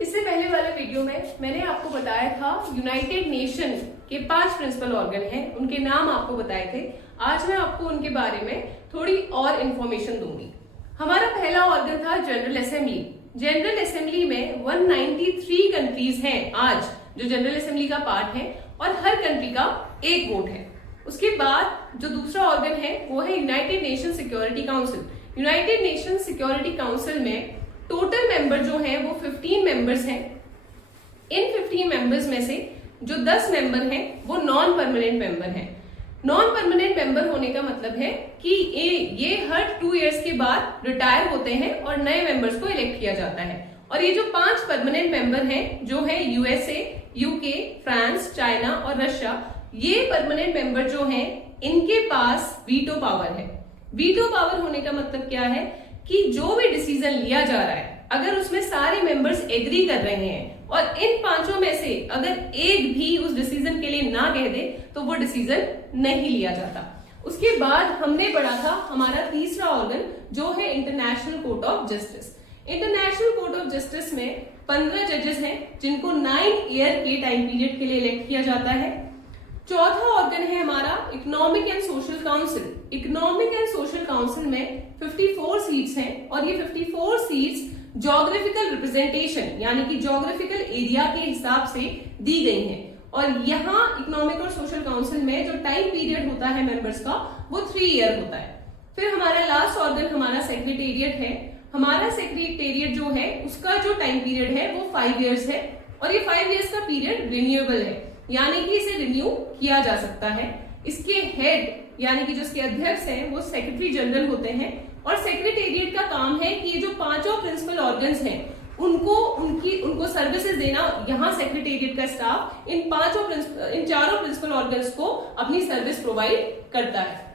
इससे पहले वाले वीडियो में मैंने आपको बताया था यूनाइटेड नेशन के 5 प्रिंसिपल ऑर्गन हैं, उनके नाम आपको बताए थे। आज मैं आपको उनके बारे में थोड़ी और इंफॉर्मेशन दूंगी। हमारा पहला ऑर्गन था जनरल असेंबली। जनरल असेंबली में 193 कंट्रीज हैं आज जो जनरल असेंबली का पार्ट है और हर कंट्री का एक वोट है। उसके बाद जो दूसरा ऑर्गन है वो है United nation security council. United nation security council में टोटल मेंबर जो हैं वो 15 मेंबर्स हैं। इन 15 मेंबर्स में से जो 10 मेंबर हैं वो नॉन परमानेंट मेंबर हैं। नॉन परमानेंट मेंबर होने का मतलब है कि ये हर 2 इयर्स के बाद रिटायर होते हैं और नए मेंबर्स को इलेक्ट किया जाता है। और ये जो 5 परमानेंट मेंबर हैं जो है यूएसए, यूके, फ्रांस, चाइना और रशिया, ये परमानेंट मेंबर जो हैं इनके पास वीटो पावर है। वीटो पावर होने का मतलब क्या है कि जो भी डिसीजन लिया जा रहा है अगर उसमें सारे मेंबर्स एग्री कर रहे हैं और इन 5 में से अगर एक भी उस डिसीजन के लिए ना कह दे तो वो डिसीजन नहीं लिया जाता। उसके बाद हमने पढ़ा था हमारा तीसरा ऑर्गन जो है international court of justice. International court of justice में 15 जजेस हैं जिनको 9 ईयर के टाइम पीरियड के लिए इलेक्ट किया जाता है। चौथा ऑर्गन है हमारा economic and social council. Economic and social council में 54 सीट्स हैं और ये 54 सीट्स ज्योग्राफिकल रिप्रेजेंटेशन यानी कि ज्योग्राफिकल एरिया के हिसाब से दी गई हैं। और यहाँ इकोनॉमिक और सोशल काउंसिल में जो टाइम पीरियड होता है मेंबर्स का वो 3 ईयर होता है। फिर हमारा लास्ट ऑर्गन हमारा सेक्रेटेरिएट है। हमारा सेक्रेटेरिएट जो है उसका जो टाइम पीरियड है वो 5 ईयर्स है और ये 5 ईयर्स का पीरियड रिन्यूएबल है यानी कि इसे रिन्यू किया जा सकता है। इसके हेड यानी कि जो इसके अध्यक्ष हैं वो सेक्रेटरी जनरल होते हैं और सेक्रेटेरिएट का काम है कि ये जो 5 प्रिंसिपल ऑर्गन्स हैं उनको सर्विसेज देना। यहाँ सेक्रेटेरिएट का स्टाफ इन 4 प्रिंसिपल ऑर्गन्स को अपनी सर्विस प्रोवाइड करता है।